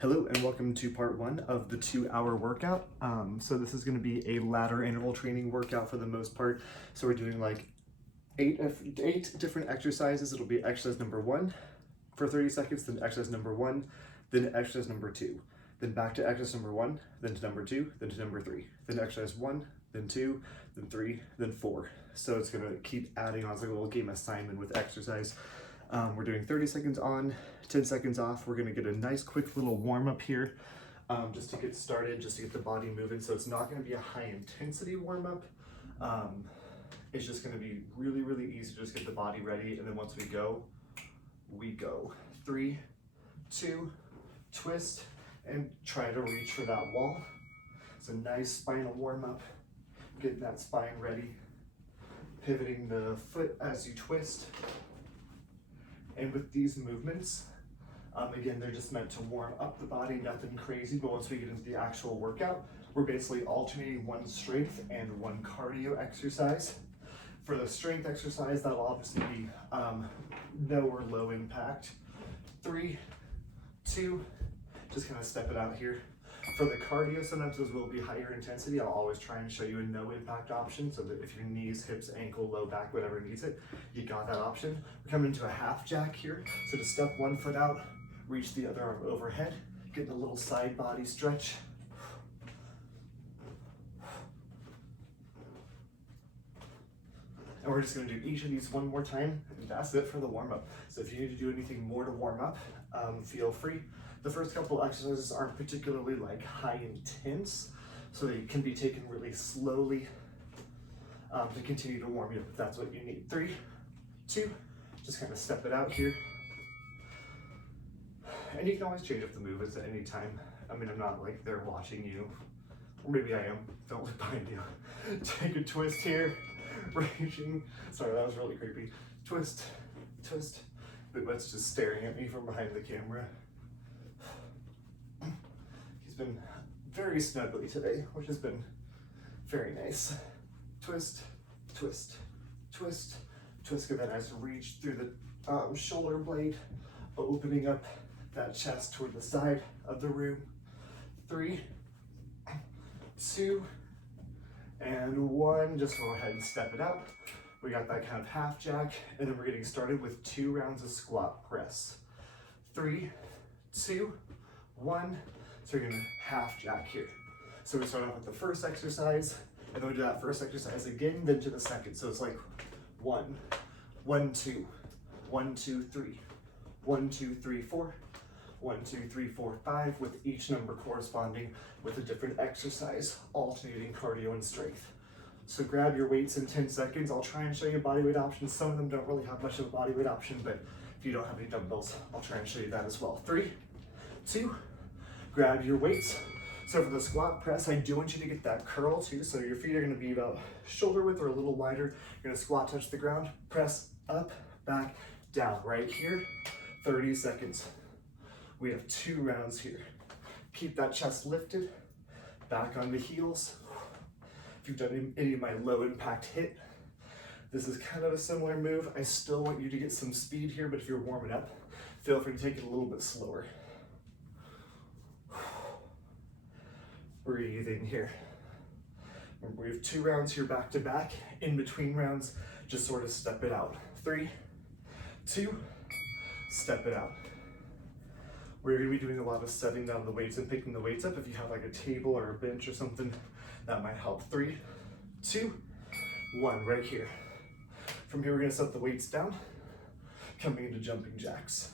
Hello and welcome to part one of the 2-hour workout. So this is going to be a ladder interval training workout for the most part. So we're doing like eight different exercises. It'll be exercise number 1 for 30 seconds, then exercise number 1, then exercise number 2, then back to exercise number 1, then to number 2, then to number 3, then exercise 1, then 2, then 3, then 4. So it's going to keep adding on. It's like a little game assignment with exercise. We're doing 30 seconds on, 10 seconds off. We're gonna get a nice quick little warm up here just to get started, just to get the body moving. So it's not gonna be a high intensity warm up. It's just gonna be really, really easy to just get the body ready. And then once we go. 3, 2, twist, and try to reach for that wall. It's a nice spinal warm up, getting that spine ready, pivoting the foot as you twist. And with these movements, again, they're just meant to warm up the body, nothing crazy, but once we get into the actual workout, we're basically alternating one strength and one cardio exercise. For the strength exercise, that'll obviously be no or low impact. 3, 2, just kind of step it out here. For the cardio, sometimes those will be higher intensity. I'll always try and show you a no impact option so that if your knees, hips, ankle, low back, whatever needs it, you got that option. We're coming into a half jack here. So to step one foot out, reach the other arm overhead, getting a little side body stretch. And we're just gonna do each of these one more time, and that's it for the warm up. So if you need to do anything more to warm up, feel free. The first couple exercises aren't particularly like high intense, so they can be taken really slowly to continue to warm you up if that's what you need. 3, 2, just kind of step it out here. And you can always change up the movements at any time. I mean, I'm not like there watching you, or maybe I am, don't look behind you. Take a twist here, raging. Sorry, that was really creepy. Twist, twist. But Wes just staring at me from behind the camera. He's been very snuggly today, which has been very nice. Twist, twist, twist, twist. Get that nice reach through the shoulder blade, opening up that chest toward the side of the room. 3, 2, and 1. Just go ahead and step it out. We got that kind of half jack, and then we're getting started with 2 rounds of squat press. 3, 2, 1. So we're gonna half jack here. So we start off with the first exercise, and then we do that first exercise again, then to the second. So it's like 1, 1, 2, 1, 2, 3, 1, 2, 3, 4, 1, 2, 3, 4, 5, with each number corresponding with a different exercise, alternating cardio and strength. So grab your weights in 10 seconds. I'll try and show you bodyweight options. Some of them don't really have much of a bodyweight option, but if you don't have any dumbbells, I'll try and show you that as well. 3, 2, grab your weights. So for the squat press, I do want you to get that curl too. So your feet are gonna be about shoulder width or a little wider. You're gonna squat, touch the ground, press up, back, down. Right here, 30 seconds. We have 2 rounds here. Keep that chest lifted, back on the heels. If you've done any of my low impact HIIT, this is kind of a similar move. I still want you to get some speed here, but if you're warming up, feel free to take it a little bit slower. Breathing here. Remember, we have 2 rounds here back to back. In between rounds, just sort of step it out. 3, 2, step it out. We're gonna be doing a lot of setting down the weights and picking the weights up. If you have like a table or a bench or something, that might help. 3, 2, 1, right here. From here, we're gonna set the weights down, coming into jumping jacks.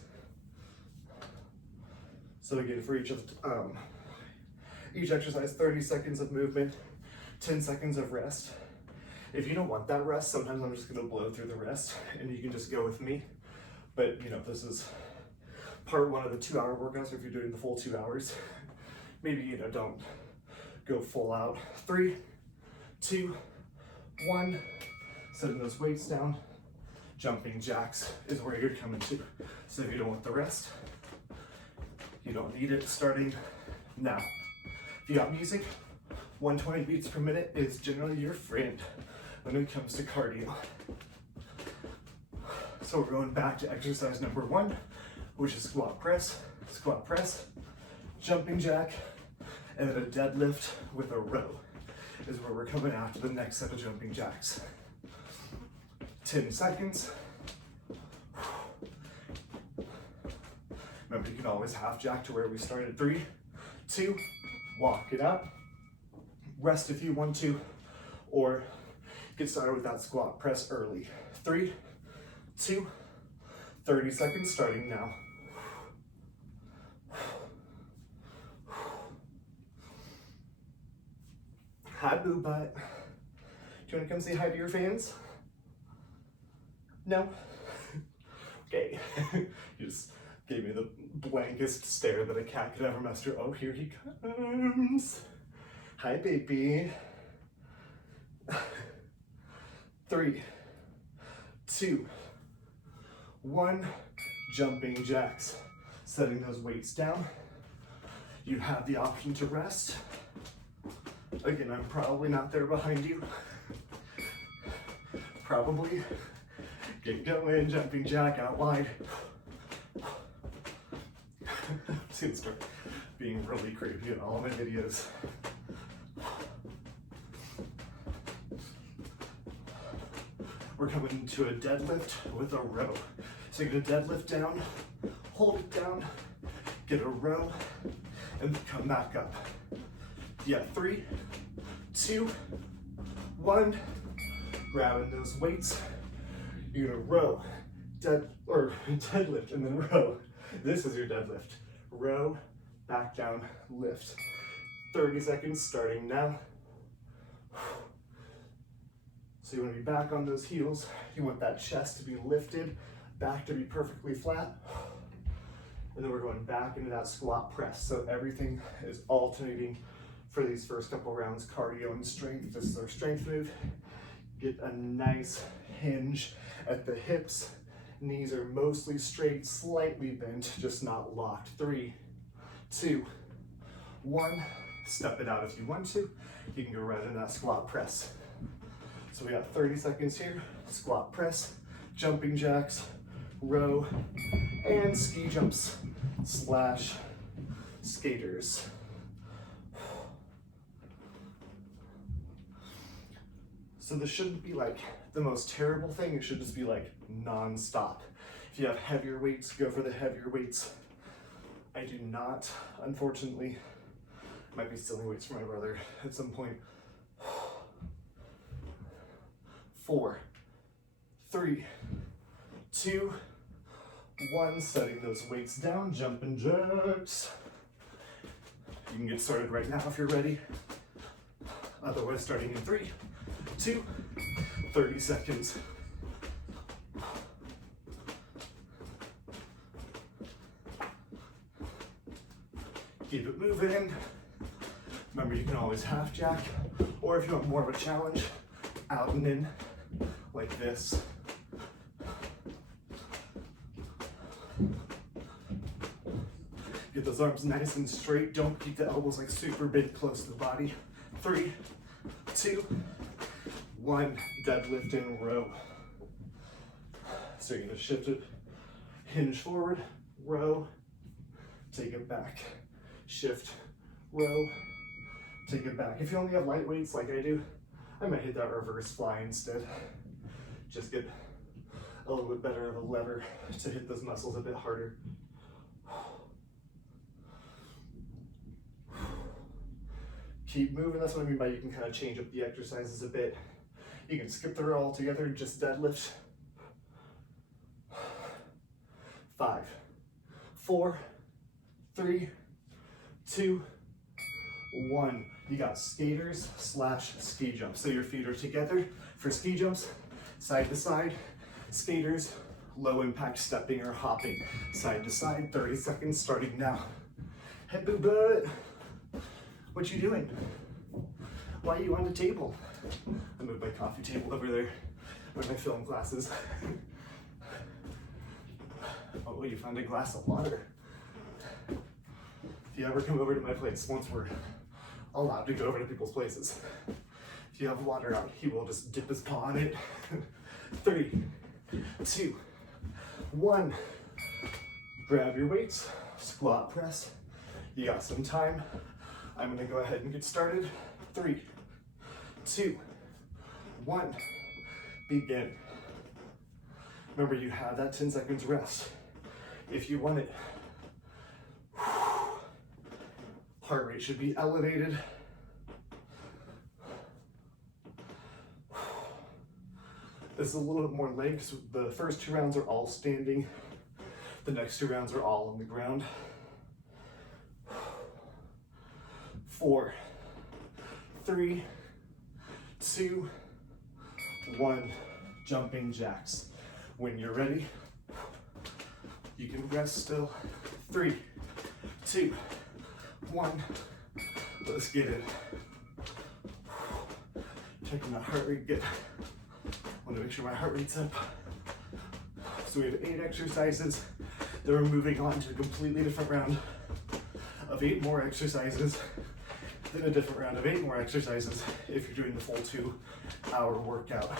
So again, for each exercise, 30 seconds of movement, 10 seconds of rest. If you don't want that rest, sometimes I'm just gonna blow through the rest and you can just go with me. But you know, this is part 1 of the 2-hour workouts. If you're doing the full 2 hours, maybe, you know, don't go full out. 3, 2, 1, setting those weights down. Jumping jacks is where you're coming to. So if you don't want the rest, you don't need it. Starting now. If you got music, 120 beats per minute is generally your friend when it comes to cardio. So we're going back to exercise number 1, which is squat press, jumping jack, and then a deadlift with a row is where we're coming after the next set of jumping jacks. 10 seconds. Remember, you can always half jack to where we started. 3, 2, walk it out. Rest if you want to, or get started with that squat press early. 3, 2, 30 seconds starting now. Hi, boo butt. Do you want to come say hi to your fans? No? Okay. You just gave me the blankest stare that a cat could ever muster. Oh, here he comes. Hi, baby. 3, 2, 1. Jumping jacks. Setting those weights down. You have the option to rest. Again, I'm probably not there behind you. Probably. Get going, jumping jack out wide. It's gonna start being really creepy in all my videos. We're coming into a deadlift with a row. So get a deadlift down, hold it down, get a row, and come back up. Yeah, 3, 2, 1. Grabbing those weights. You're gonna row, deadlift, and then row. This is your deadlift. Row, back down, lift. 30 seconds starting now. So you want to be back on those heels. You want that chest to be lifted, back to be perfectly flat. And then we're going back into that squat press. So everything is alternating for these first couple rounds, cardio and strength. This is our strength move. Get a nice hinge at the hips. Knees are mostly straight, slightly bent, just not locked. 3, 2, 1. Step it out if you want to. You can go right into that squat press. So we got 30 seconds here. Squat press, jumping jacks, row, and ski jumps / skaters. So this shouldn't be like the most terrible thing. It should just be like non-stop. If you have heavier weights, go for the heavier weights. I do not, unfortunately. Might be stealing weights from my brother at some point. 4, 3, 2, 1. Setting those weights down, jumping jacks. You can get started right now if you're ready. Otherwise, starting in 3, 2, 30 seconds. Keep it moving. Remember, you can always half jack, or if you want more of a challenge, out and in, like this. Get those arms nice and straight. Don't keep the elbows like super big close to the body. 3, 2, 1. Deadlift and row. So you're gonna shift it, hinge forward, row, take it back, shift, row, take it back. If you only have light weights like I do, I might hit that reverse fly instead. Just get a little bit better of a lever to hit those muscles a bit harder. Keep moving. That's what I mean by you can kind of change up the exercises a bit. You can skip the row altogether, just deadlift. 5, 4, 3, 2, 1. You got skaters / ski jumps. So your feet are together for ski jumps, side to side. Skaters, low impact stepping or hopping, side to side. 30 seconds starting now. Head boo butt. What you doing? Why are you on the table? I moved my coffee table over there with my film glasses. Oh, you found a glass of water. If you ever come over to my place, once we're allowed to go over to people's places, if you have water out, he will just dip his paw in it. 3, 2, 1. Grab your weights, squat press, You got some time. I'm gonna go ahead and get started. 3, 2, 1, begin. Remember, you have that 10 seconds rest if you want it. Heart rate should be elevated. This is a little bit more leg, so the first 2 rounds are all standing. The next 2 rounds are all on the ground. 4, 3, 2, 1, jumping jacks. When you're ready, you can rest still. 3, 2, 1, let's get it. Checking that heart rate good. Want to make sure my heart rate's up. So we have 8 exercises. Then we're moving on to a completely different round of 8 more exercises. Then a different round of 8 more exercises if you're doing the full 2-hour workout.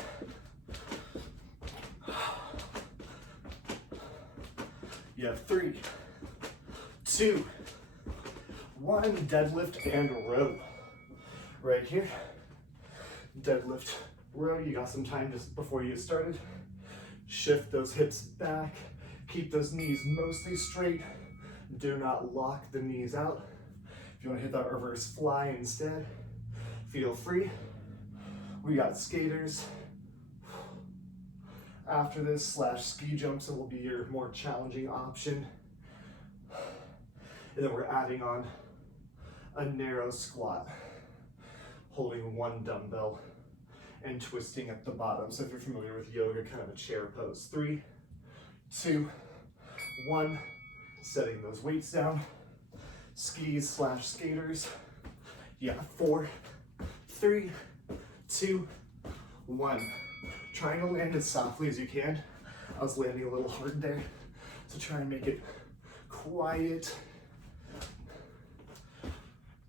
You have 3, 2, 1, deadlift and row. Right here, deadlift, row. You got some time just before you get started. Shift those hips back. Keep those knees mostly straight. Do not lock the knees out. If you want to hit that reverse fly instead, feel free. We got skaters. After this, /ski jumps, it will be your more challenging option. And then we're adding on a narrow squat, holding 1 dumbbell and twisting at the bottom. So if you're familiar with yoga, kind of a chair pose. 3, 2, 1, setting those weights down. Skis /skaters. Yeah, 4, 3, 2, 1. Trying to land as softly as you can. I was landing a little hard there, so try and make it quiet.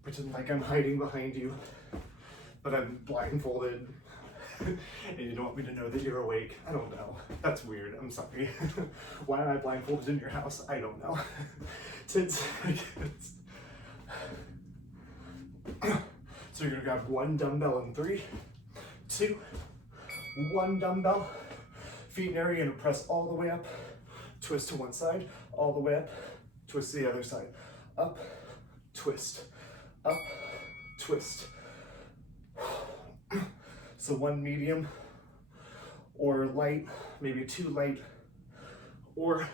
Pretend like I'm hiding behind you, but I'm blindfolded, and you don't want me to know that you're awake. I don't know. That's weird. I'm sorry. Why am I blindfolded in your house? I don't know. 10 seconds. So you're gonna grab 1 dumbbell in 3, 2, 1 dumbbell, feet in area, and press all the way up, twist to one side, all the way up, twist to the other side, up, twist, up, twist. So 1 medium or light, maybe 2 light, or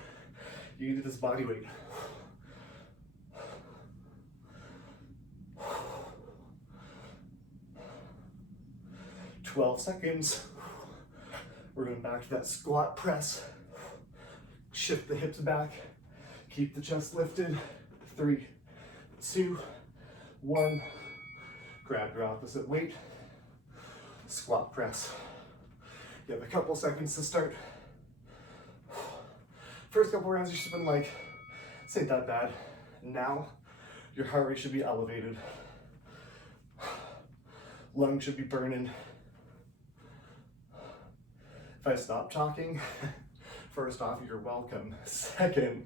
you can do this body weight. 12 seconds. We're going back to that squat press. Shift the hips back. Keep the chest lifted. 3, 2, 1. Grab your opposite weight. Squat press. You have a couple seconds to start. First couple rounds, you should have been like, this ain't that bad. Now, your heart rate should be elevated. Lungs should be burning. If I stop talking, first off, you're welcome. Second,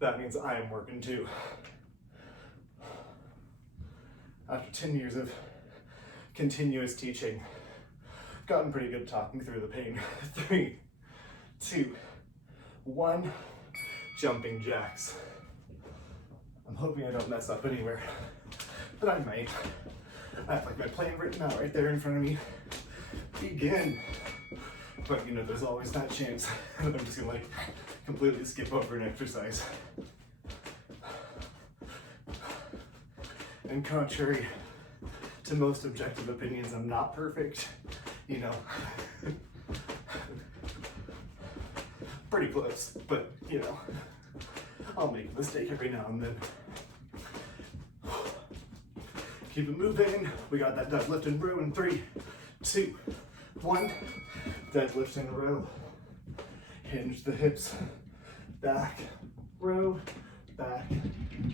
that means I am working too. After 10 years of continuous teaching, I've gotten pretty good at talking through the pain. 3, 2, 1, jumping jacks. I'm hoping I don't mess up anywhere, but I might. I have like my plan written out right there in front of me. Begin. But you know, there's always that chance that I'm just gonna like completely skip over an exercise. And contrary to most objective opinions, I'm not perfect, you know. Pretty close, but you know, I'll make a mistake every now and then. Keep it moving. We got that deadlift and row in 3, 2, 1. Deadlift and row. Hinge the hips. Back, row, back,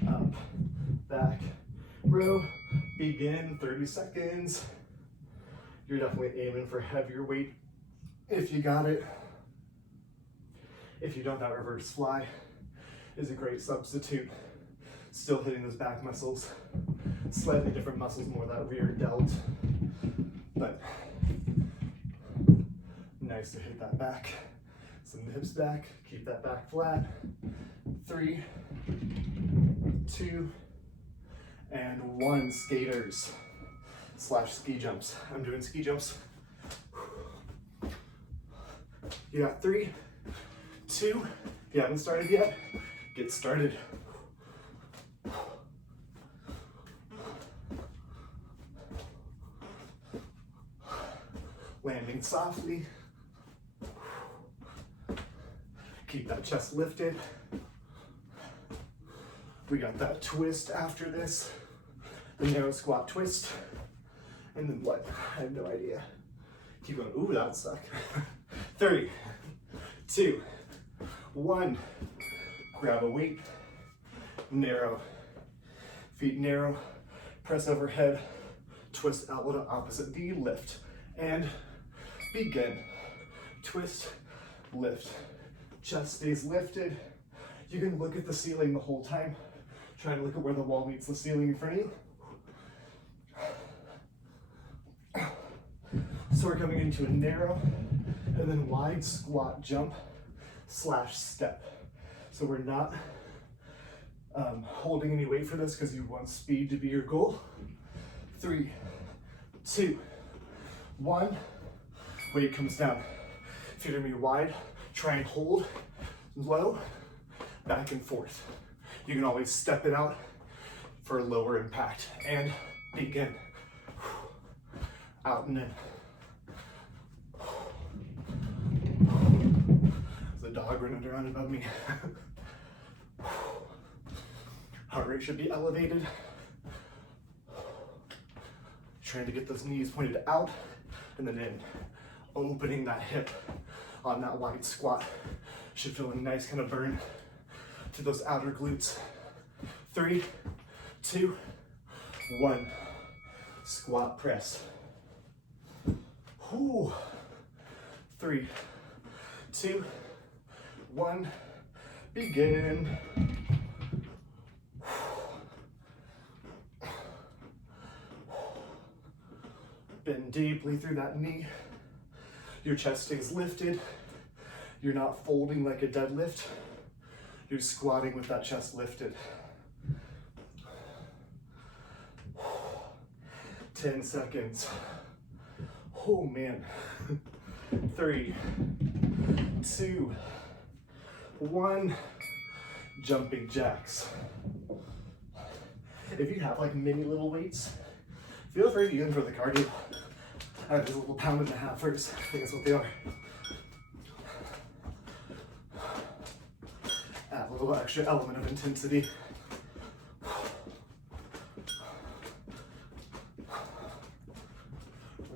up, back, row. Begin. 30 seconds. You're definitely aiming for heavier weight if you got it. If you don't, that reverse fly is a great substitute. Still hitting those back muscles. Slightly different muscles, more that rear delt. But nice to hit that back. Send the hips back, keep that back flat. 3, 2, and 1. Skaters / ski jumps. I'm doing ski jumps. You got 3, 2, if you haven't started yet, get started. Landing softly. Keep that chest lifted. We got that twist after this. The narrow squat twist. And then what? I have no idea. Keep going. Ooh, that would suck. 3, 2, 1. Grab a weight. Narrow. Feet narrow. Press overhead. Twist elbow to opposite knee. Lift. And begin. Twist. Lift. Chest stays lifted. You can look at the ceiling the whole time. Try to look at where the wall meets the ceiling in front of you. So we're coming into a narrow and then wide squat jump / step. So we're not holding any weight for this because you want speed to be your goal. 3, 2, 1. Weight comes down. Feet are gonna be wide. Try and hold low, back and forth. You can always step it out for lower impact. And begin. Out and in. There's a dog running around above me. Heart rate should be elevated. Trying to get those knees pointed out and then in. Opening that hip on that wide squat. Should feel a nice kind of burn to those outer glutes. 3, 2, 1. Squat press. Whew. 3, 2, 1. Begin. Bend deeply through that knee. Your chest stays lifted. You're not folding like a deadlift. You're squatting with that chest lifted. 10 seconds. Oh man. 3, 2, 1. Jumping jacks. If you have like mini little weights, feel free to use them for the cardio. I have these little 1.5-pounders. I think that's what they are. Add a little extra element of intensity.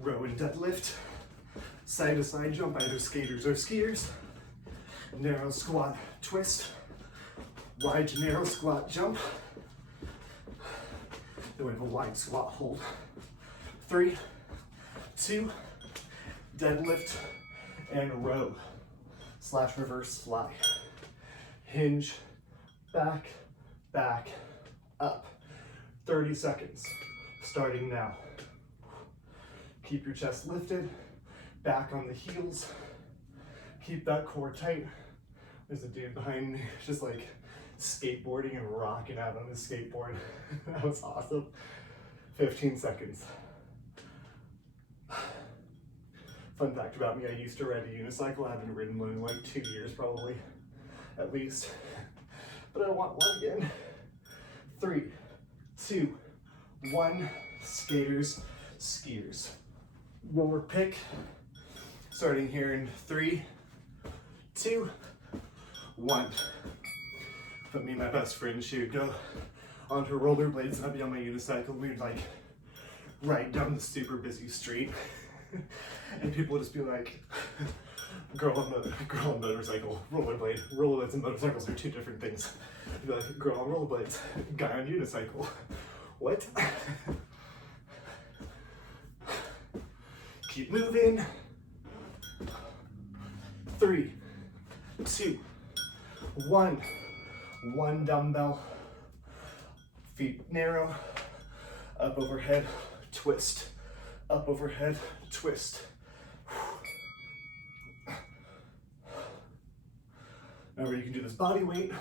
Row and deadlift. Side to side jump, either skaters or skiers. Narrow squat twist. Wide to narrow squat jump. Then we have a wide squat hold. 3, 2, deadlift and row / reverse fly. Hinge, back, back, up. 30 seconds, starting now. Keep your chest lifted, back on the heels. Keep that core tight. There's a dude behind me just like skateboarding and rocking out on his skateboard. That was awesome. 15 seconds. Fun fact about me, I used to ride a unicycle. I haven't ridden one in like 2 years probably, at least. But I want one again. 3, 2, 1, skaters, skiers. Roller pick, starting here in 3, 2, 1. But me and my best friend, she would go onto rollerblades and I'd be on my unicycle. We'd like ride down the super busy street. And people would just be like, girl on motorcycle, rollerblades and motorcycles are 2 different things. They'd be like, girl on rollerblades, guy on unicycle. What? Keep moving. 3, 2, 1. 1 dumbbell Feet narrow, up overhead, twist, up overhead, twist. Remember, you can do this body weight.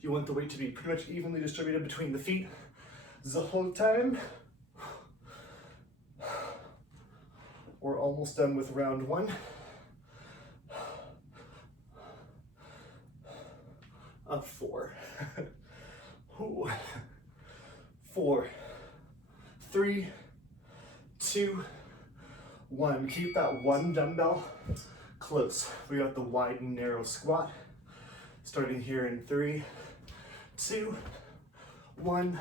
You want the weight to be pretty much evenly distributed between the feet the whole time. We're almost done with round one. Up 4. 4, 3, 2, 1. Keep that one dumbbell close. We got the wide and narrow squat. Starting here in 3, 2, 1.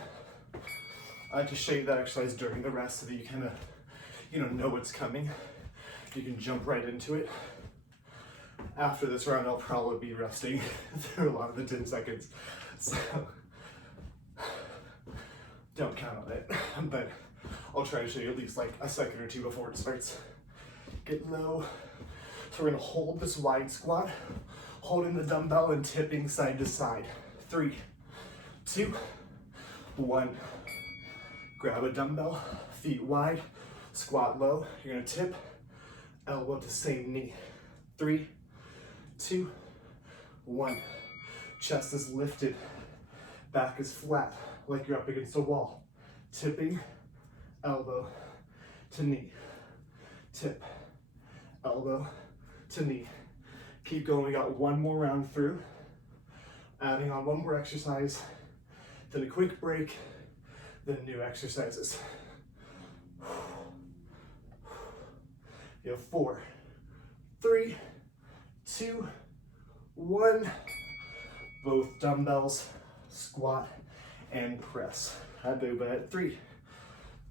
I like to show you that exercise during the rest so that you kind of, know what's coming. You can jump right into it. After this round, I'll probably be resting through a lot of the 10 seconds. So don't count on it, but I'll try to show you at least like a second or two before it starts. Get low. So we're gonna hold this wide squat, holding the dumbbell and tipping side to side. 3, 2, 1. Grab a dumbbell, feet wide, squat low. You're gonna tip, elbow to same knee. 3, 2, 1. Chest is lifted, back is flat, like you're up against a wall. Tipping, elbow to knee. Tip, elbow to knee. Keep going, we got one more round through. Adding on one more exercise, then a quick break, then new exercises. You have 4, 3, 2, 1. Both dumbbells, squat and press. I do that. 3,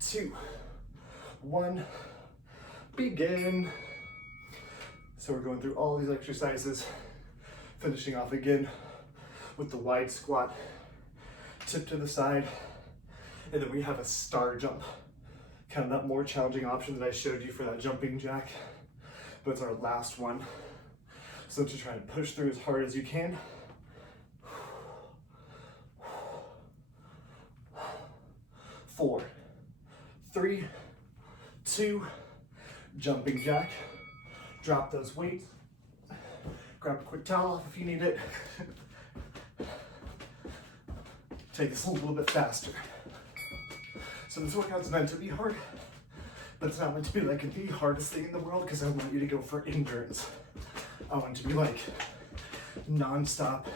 2, 1. Begin. So we're going through all these exercises, finishing off again with the wide squat, tip to the side, and then we have a star jump. Kind of that more challenging option that I showed you for that jumping jack, but it's our last one. So to try and push through as hard as you can. 4, 3, 2, jumping jack. Drop those weights. Grab a quick towel off if you need it. Take this a little bit faster. So this workout's meant to be hard, but it's not meant to be like the hardest thing in the world because I want you to go for endurance. I want it to be like non-stop,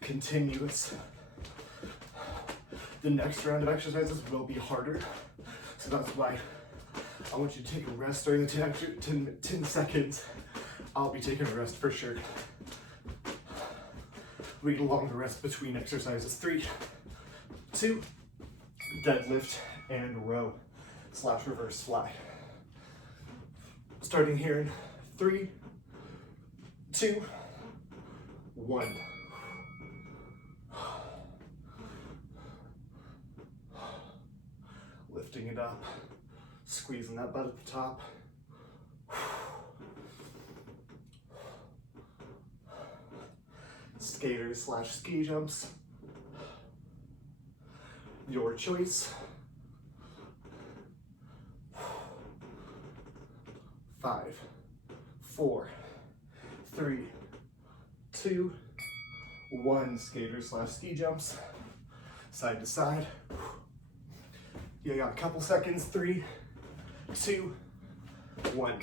continuous. The next round of exercises will be harder, so that's why I want you to take a rest during the 10 seconds. I'll be taking a rest for sure. We get a longer rest between exercises. 3, 2, deadlift and row / reverse fly. Starting here in 3, 2, 1. Lifting it up, squeezing that butt at the top. Skaters / ski jumps. Your choice. 5, 4, 3, 2, 1. Skaters / ski jumps. Side to side. You got a couple seconds. 3, 2, 1.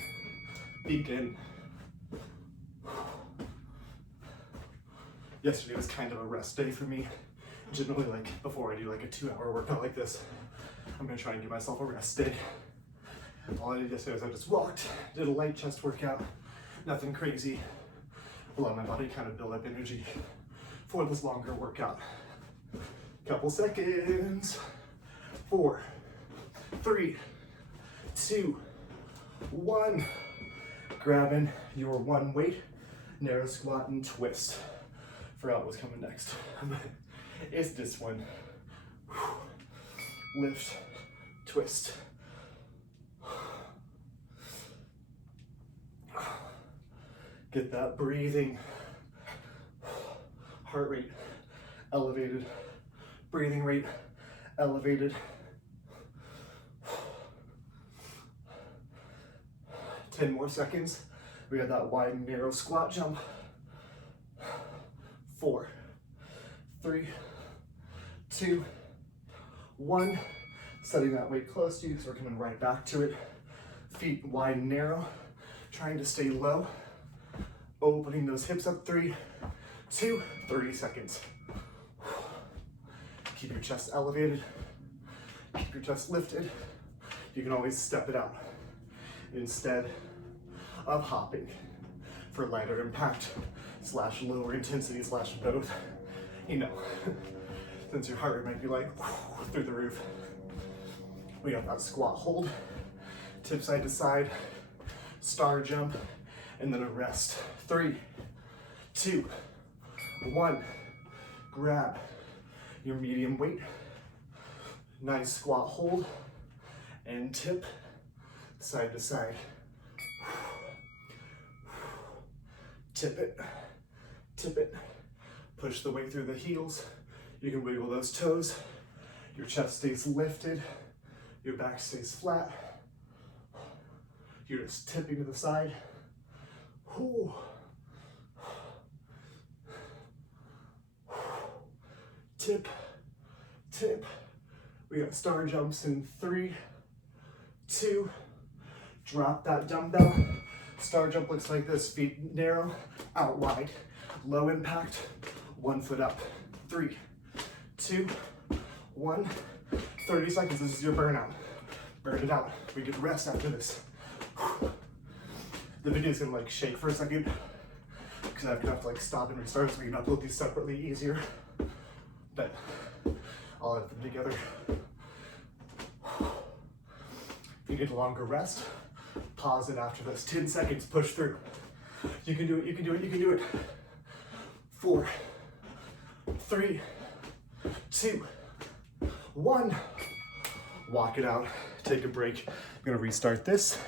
Begin. Yesterday was kind of a rest day for me. Generally, like before I do like a 2-hour workout like this, I'm gonna try and give myself a rest day. All I did yesterday was I just walked, did a light chest workout, nothing crazy. Let my body kind of build up energy for this longer workout. Couple seconds. 4, 3, 2, 1. Grabbing your one weight, narrow squat and twist. Forgot what was coming next. It's this one. Lift, twist. Get that breathing. Heart rate elevated. Breathing rate elevated. 10 more seconds. We have that wide and narrow squat jump. 4, 3, 2, 1. Setting that weight close to you because we're coming right back to it. Feet wide and narrow, trying to stay low. Opening those hips up. 3, 2, 30 seconds. Keep your chest elevated. Keep your chest lifted. You can always step it out instead of hopping for lighter impact / lower intensity / both. You know, since your heart rate might be like through the roof. We got that squat hold, tip side to side, star jump, and then a rest. 3, 2, 1. Grab your medium weight. Nice squat hold and tip side to side. Tip it, tip it. Push the weight through the heels. You can wiggle those toes. Your chest stays lifted. Your back stays flat. You're just tipping to the side. Whew. Tip, tip. We got star jumps in 3, 2. Drop that dumbbell. Star jump looks like this. Feet narrow, out wide. Low impact, 1 foot up. 3, 2, 1. 30 seconds, this is your burnout. Burn it out. We get rest after this. The video is gonna like shake for a second because I'm gonna have to like stop and restart so we can upload these separately easier. But I'll edit them together. If you get a longer rest, pause it after this. 10 seconds, push through. You can do it, you can do it, you can do it. 4, 3, 2, 1. Walk it out, take a break. I'm gonna restart this.